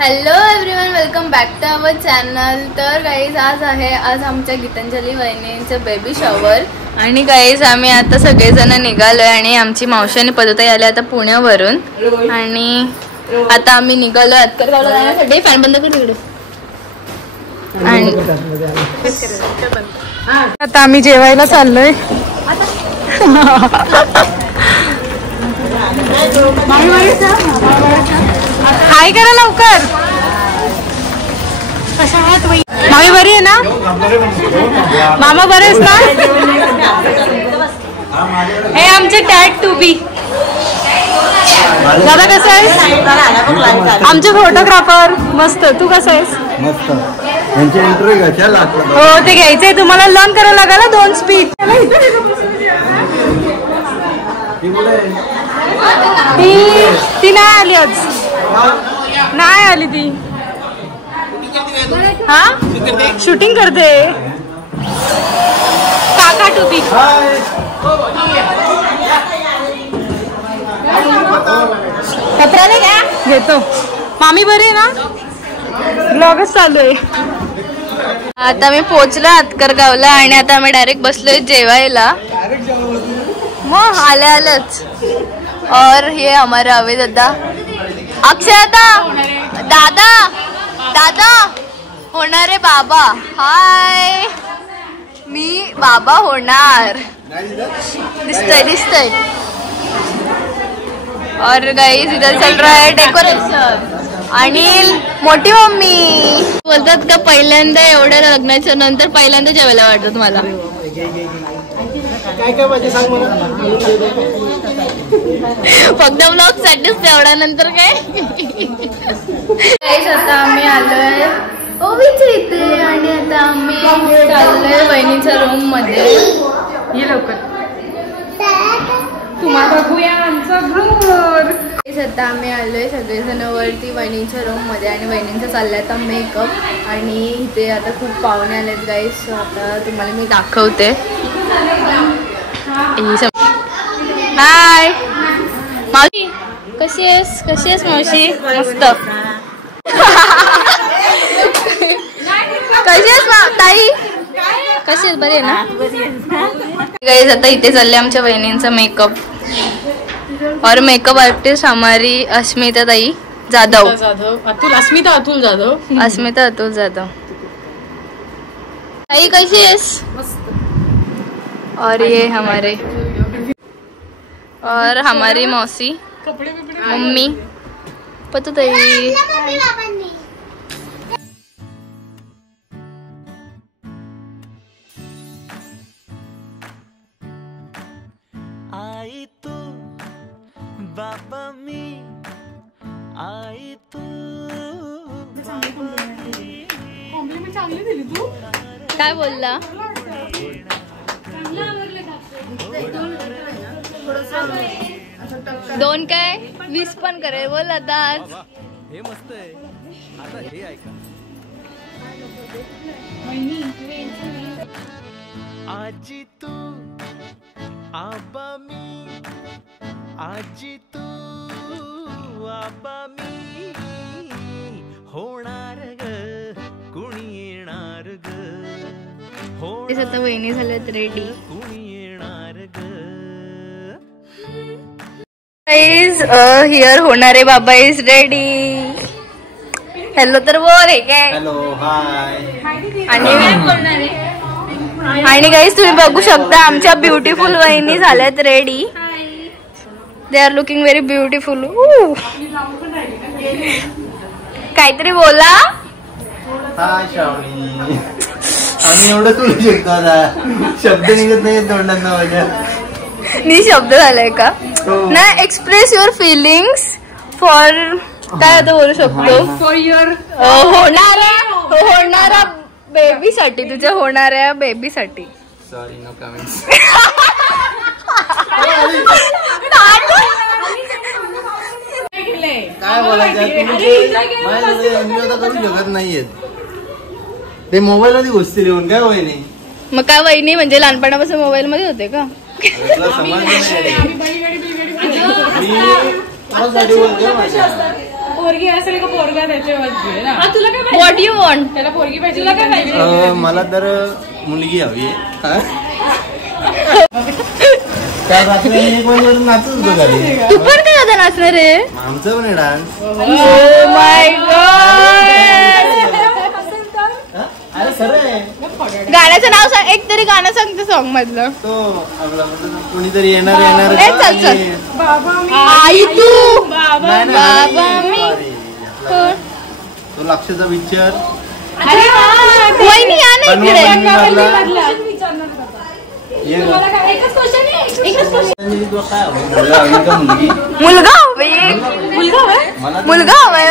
Hello everyone, welcome back to our channel. तर guys आज आमच्या गीतांजली वहिनींचं बेबी शॉवर. आणि गाईज आम्ही आता सगळेजण निघालोय आणि आमची मावशी आणि पद्धती आल्या आता पुण्यावरून. आणि आता आम्ही निघालोय अत्तरगावला जाण्यासाठी. फॅन बंद कर तिकडे. आणि आता आम्ही जेवायला चाललोय. हाय करा लवकर. मामी बरी आहे ना? मामा बरे आहेस ना? हे आमचे टॅट टू बी. दादा कसं आहेस? आमचे फोटोग्राफर मस्त. तू कसं आहेस? मस्त. इंटरव्ह्यू घ्यायचा. हो ते घ्यायचंय. तुम्हाला लर्न करायला लागला 2 स्पीच. ती नाही आली आज. नाही आली ती. हा शूटिंग करते. काका टुबी कपड्याने घ्या घेतो. मामी बरी आहे ना? ब्लॉगच चालू आहे. आता मी पोहोचलो अत्तरगावला आणि आता आम्ही डायरेक्ट बसलोय जेवायला. मग आल्याच. और ये हमारा अवे दादा अक्षयता दादा दादा होणारे बाबा. हाय मी बाबा होणार. दिसतंय. और गाइस इधर चल रहा है डेकोरेशन. आणि मोठी मम्मी बोलतात का पहिल्यांदा एवढ्या लग्नाच्या नंतर पहिल्यांदा जेवायला वाटतं मला. काय पाहिजे सांग मला. फक्त ब्लॉग साठीच तेवढ्या नंतर काय. आता आम्ही आलोय ओवीच्या इथे आणि आता आम्ही चाललोय वहिनीच्या रूम मध्ये. ये लवकर तुम्हाला बघूया आमचं घर. आता आम्ही आलोय सगळेजण वरती वहिनीच्या रूम मध्ये आणि वहिनींचा चाललाय आता मेकअप. आणि इथे आता खूप पाहुणे आलेत गाईस. आता तुम्हाला मी दाखवते. हाय मावशी कशी आहेस मावशी? मस्त. कशी आहेस ताई? कशी आहेस? बरी आहे ना? गाईस आता इथे चालले आमच्या वहिनींचा मेकअप. और मेकअप आर्टिस्ट हमारी अस्मिता ताई जाधव. अस्मिता अतुल जाधव. ताई कशी आहेस? और ये हमारे और हमारी मौसी मम्मी पतू ताई. आई तू बाबा मी आई तू. कॉम्प्लिमेंट चांगली दिली तू. काय बोलला? दोन काय 20 पण करे बोल आता आज. हे मस्त आहे. आता हे ऐका. आजी तू आबा मी आजी तू आबा मी होणार ग कुणी येणार ग. आता वहिनी झाल्यात रेडी. कुणी येणार ग. हिअर होणारे बाबा इज रेडी. हॅलो तर बोल. हे काय? Hello hi. आणि गाईस तुम्ही बघू शकता आमच्या ब्युटिफुल वहिनी झाल्यात ready. They are looking very beautiful. काहीतरी बोला. हाय श्रावणी. आम्ही एवढं करू शकतो आता. शब्द निघत नाही तोंडांना माझ्या. शब्द झालाय का नाही. एक्सप्रेस युअर फिलिंग्स फॉर काय आता बोलू शकतो. फॉर युअर होणाऱ्या बेबीसाठी. तुझ्या होणाऱ्या बेबीसाठी. Sorry no comments. काय बोलायचं करू शकत नाहीयेत. ते मोबाईल मध्ये घुसतील येऊन काय वहिनी. मग काय वहिनी म्हणजे लहानपणापासून मोबाईल मध्ये होते का? पोरगी असेल का पोरगा त्याच्यावरती ना. तुला काय पाहिजे? What you want? त्याला पोरगी पाहिजे. तुला काय पाहिजे? मला तर मुलगी हवी आहे. त्या रात्री एक वाजेवरून नाचत होतो घरी. तू पण काय आता नाचणार आहे? आमचं पण आहे डान्स. Oh my God. अरे सर आहे. गाण्याचं नाव सांग, एक तरी गाणं सांग त्या सॉन्ग मधलं. तो आपला कोणीतरी येणार ए, चल चल. आई तू बाबा मी. कोण? तो लक्षाचा पिक्चर. वहिनी या ना इकडे. मुलगा हवे. मुलगा हवाय.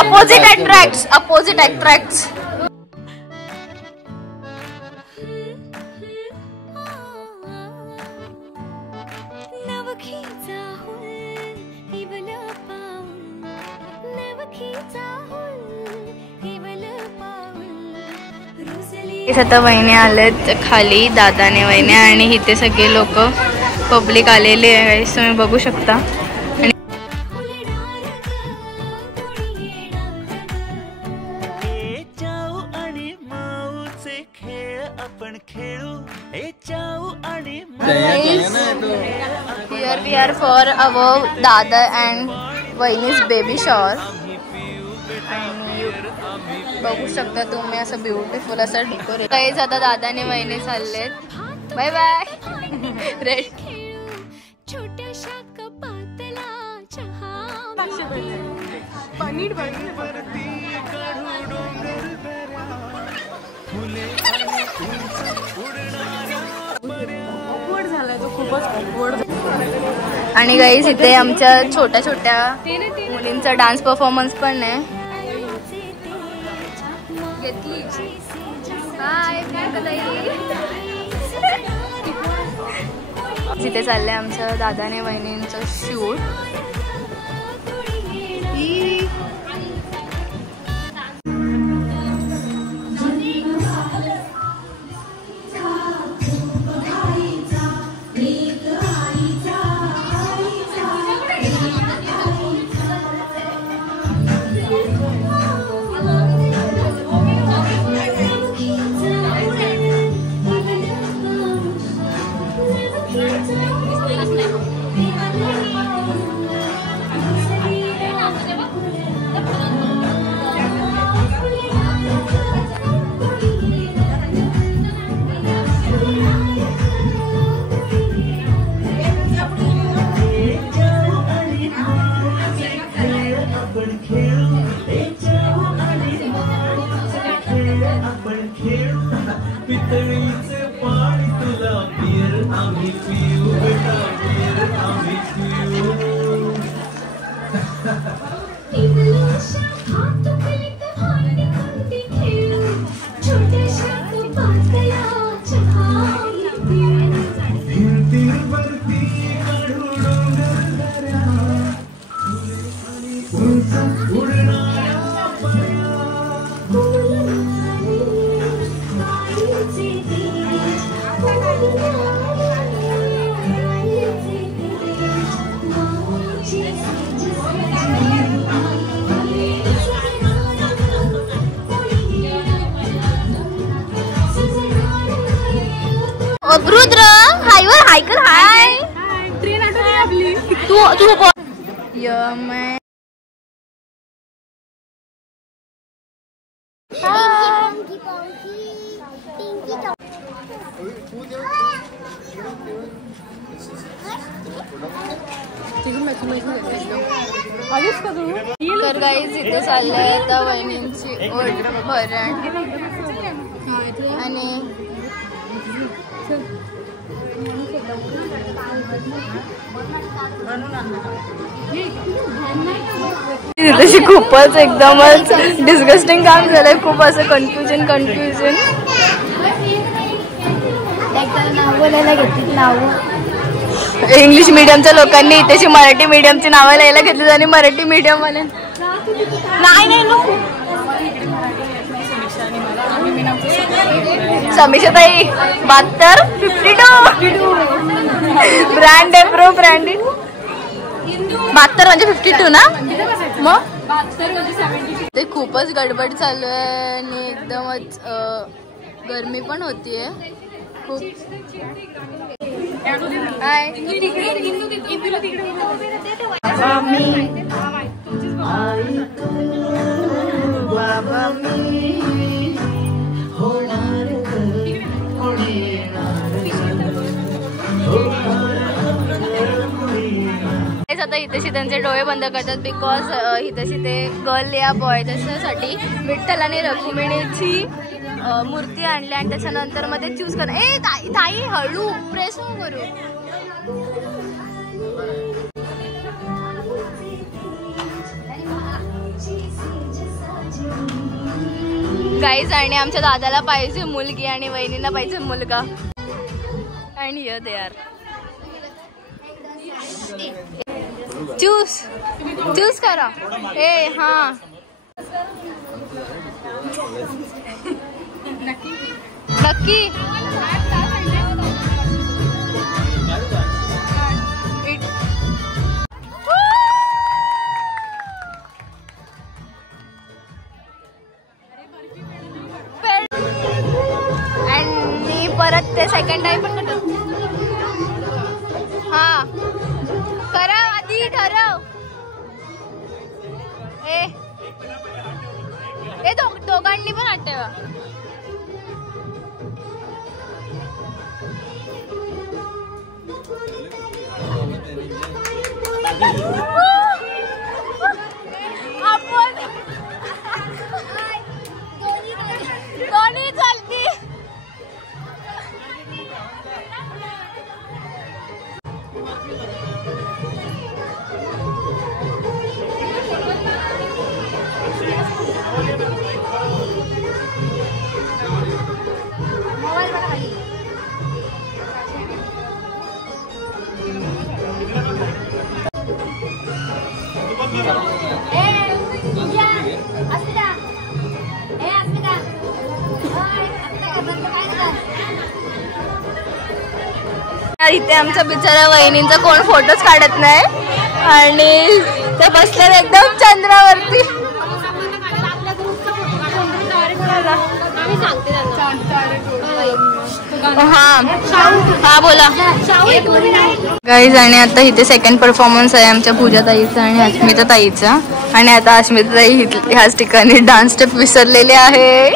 Opposite attract. Opposite attract. आता वहिनी आलेत खाली, दादाने वहिनी आणि इथे सगळे लोक पब्लिक आलेले आहे, तुम्ही बघू शकता. Here we are for our दादा and वहिनी's baby shower. बघू शकता तुम्ही असं ब्युटिफुल असं डेकोरेट. काहीच आता दादाने वहिनी चाललेत. Bye bye. रेड. आणि गाईज इथे आमच्या छोट्या छोट्या मुलींचा डान्स परफॉर्मन्स पण आहे. तिथे चाललंय आमच्या दादाने वहिनींचं शूट. रुद्र हायवर हाय कर. हाय. ट्रेन आठवली आपली. तू मैं तर गाईज इथे चाललंय आता वहिनींची ओढ भरण आणि तशी खूपच एकदमच डिस्गस्टिंग काम झालंय. खूप असं कन्फ्युजन इंग्लिश मीडियमच्या लोकांनी इथेची मराठी मीडियमची नावं लिहायला घेतली आणि मराठी मीडियम वाले नाही नको. समीक्षाताई 72 52 ब्रँड आहे ब्रो. ब्रँडेड 72 म्हणजे 52 ना मग ते खूपच गडबड चालू आहे आणि एकदमच गरमी पण होतीये खूप. हाय आता हितशी त्यांचे डोळे बंद करतात बिकॉज हितशी ते गर्ल या बॉय त्याच्यासाठी विठ्ठल आणि रखुमिणीची मूर्ती आणली आणि त्याच्यानंतर मध्ये चूज करा. ए ताई हळू प्रेस करू. गाईज आणि आमच्या दादाला पाहिजे मुलगी आणि वहिनीला पाहिजे मुलगा आणि य दे यार चूज करा. ए हाँ नक्की आणि परत ते सेकंड टाइम पण करतो. हा करा आधी ठरव. ए दोघांनी पण हात ठेवा. आपण दोन्ही चालती. इथे आमच्या बिचारा वहिनींचा कोण फोटोच काढत नाही आणि ते बसले एकदम चंद्रावरती. हा बोला गाईज. आणि आता इथे सेकंड परफॉर्मन्स आहे आमच्या पूजा ताईचा आणि अस्मिता ताईचा आणि आता अस्मिता ताई ह्याच ठिकाणी डान्स स्टेप विसरलेले आहे.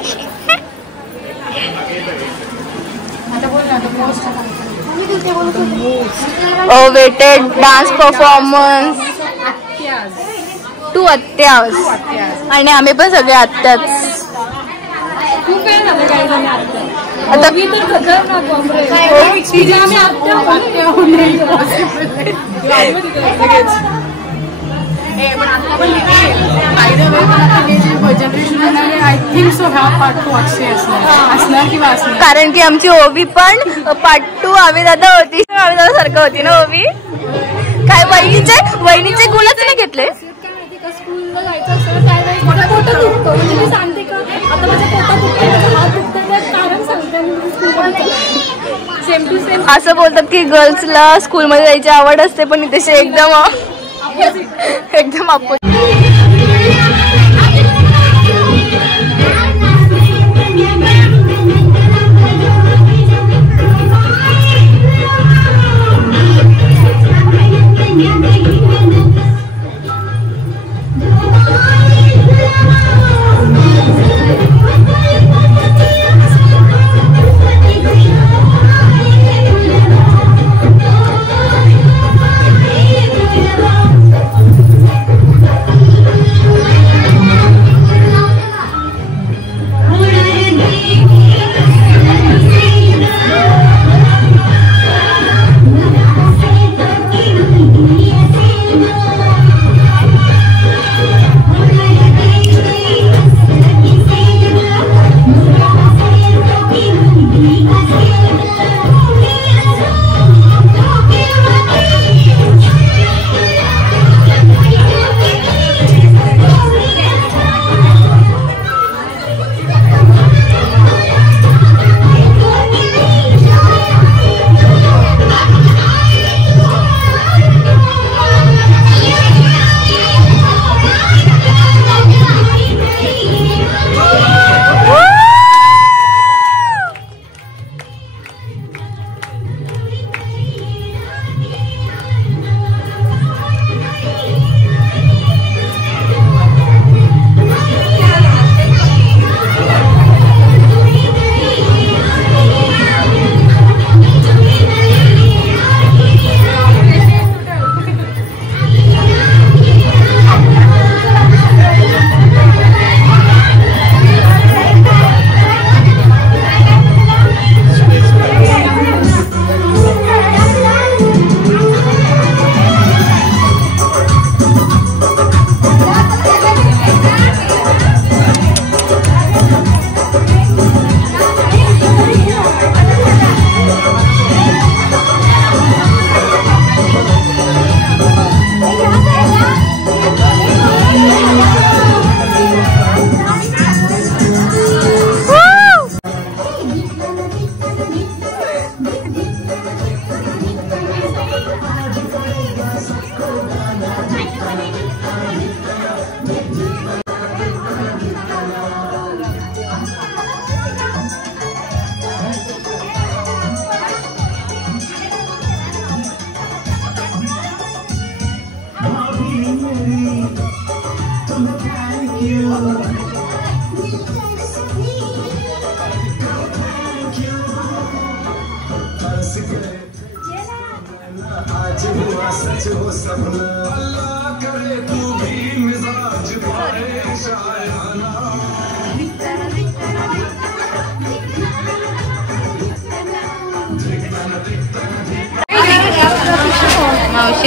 वेटेड डान्स परफॉर्मन्स टू आत्याज आणि आम्ही पण सगळे आत्याच. आता कारण की आमची ओवी पण पार्ट 2 आम्ही दादा होती. आम्ही दादा सारखं होती ना ओवी. काय वहिनीचे गुणच नाही घेतले. असं बोलतात की गर्ल्सला स्कूलमध्ये जायची आवड असते पण इथे एकदम अपोजिट.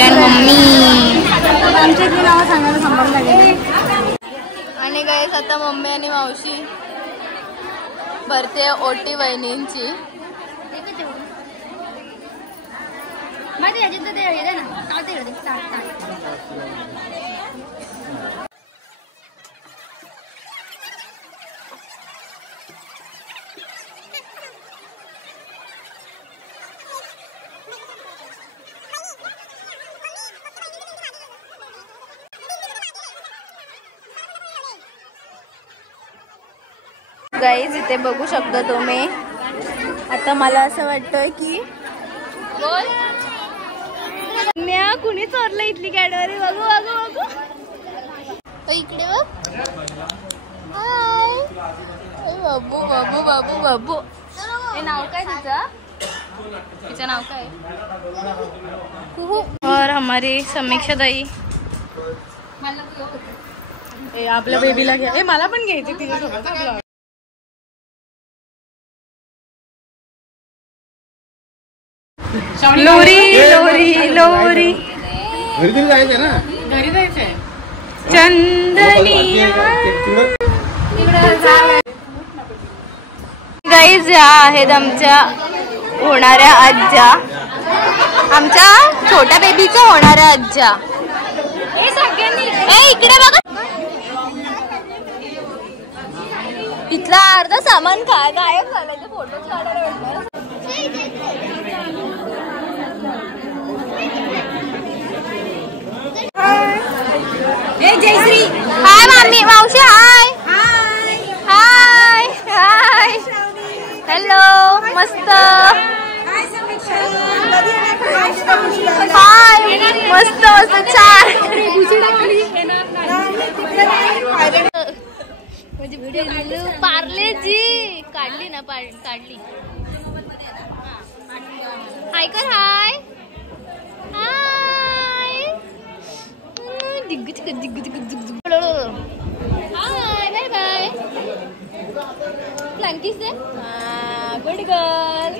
And mummy. आमच्या इथली नावं सांगायला सांगायला लागेल. आणि गाईस आता मम्मी आणि मावशी भरते ओटी वहिनींची. माझ्या ह्याच्यात ते हे ना चालते गाईज इथे बघू शकता तुम्ही. आता मला असं वाटतं की म्या कुणी चोरलं इथली कॅडबरी. बघू बघू बघू इकडे बघ. हाय बाबू बाबू बाबू बाबू. हे नाव काय तिचं? तिचं नाव काय? और हमारी समीक्षा ताई. आपल्या बेबीला घ्या. मला पण घ्यायची तिच्यासोबत. लोरी लोरी लोरी. घरी तरी जायचंय ना. घरी जायचंय. चंदनी. गाईज ह्या आहेत आमच्या होणाऱ्या आज्या. आमच्या छोट्या बेबीच्या होणाऱ्या आज्या. इकडे बघा. इथला अर्धा सामान काय गायब झालं. ते फोटो काढायला भेटणार. जयश्री. हाय मामी मावशी. हाय हाय हाय. हॅलो. मस्त. हाय मस्त मस्त. छान. पार्ले जी काढली ना. काढली. हाय कर. Hi hi. Hi bye bye. Flying kiss दे. Good girl.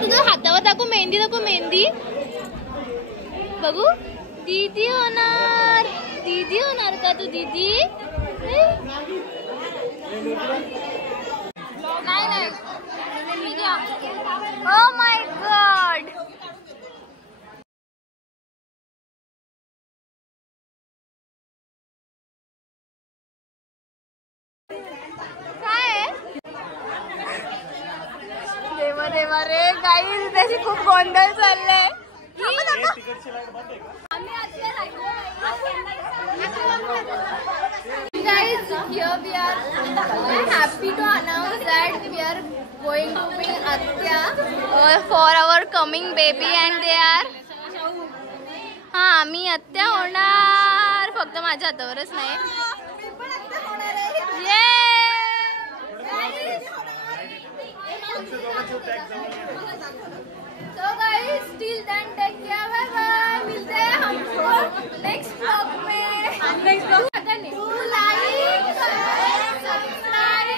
तुझं हातावर दाखव. मेहंदी दाखव. मेहंदी बघू. दीदी होणार. दीदी होणार का तू? दीदी नाही. Oh my God. देवा रे गाईज. त्याची खूप गोंधळ चाललाय. Guys, here we are. I'm happy to announce that we are going to be Atya for our coming baby and they are. हा आम्ही आत्या होणार. फक्त माझ्या हातावरच नाही. So guys, till then take care. Bye bye. मिलते हैं हमको नेक्स्ट व्लॉग में. Next vlog do like, subscribe.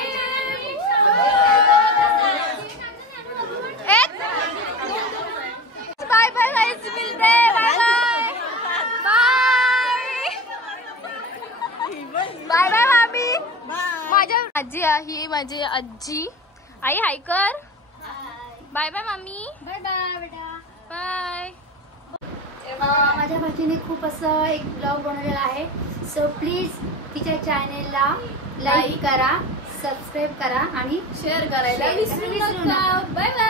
Bye bye guys. मिलते हैं. Bye bye. Bye. Bye bye भाभी. माझ्या आजी आहे. माझी आजी. आई हाय कर. Bye bye mummy. Bye bye बेटा. बाय. माझ्या भाचीने खूप असं एक ब्लॉग बनवलेला आहे. सो प्लीज तिच्या चॅनेलला लाईक करा, सबस्क्राईब करा आणि शेअर करायला विसरू नका. Bye bye.